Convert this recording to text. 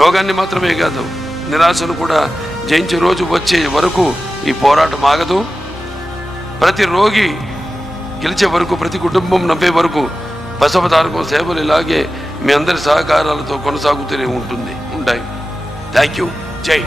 రోగాన్ని మాత్రమే కాదు, నిరాశను కూడా జయించే రోజు వచ్చే వరకు ఈ పోరాటం ఆగదు. ప్రతి రోగి గెలిచే వరకు, ప్రతి కుటుంబం నవ్వే వరకు బసవతారకం సేవలు ఇలాగే మీ అందరి సహకారాలతో కొనసాగుతూనే ఉంటాయి. Thank you. జై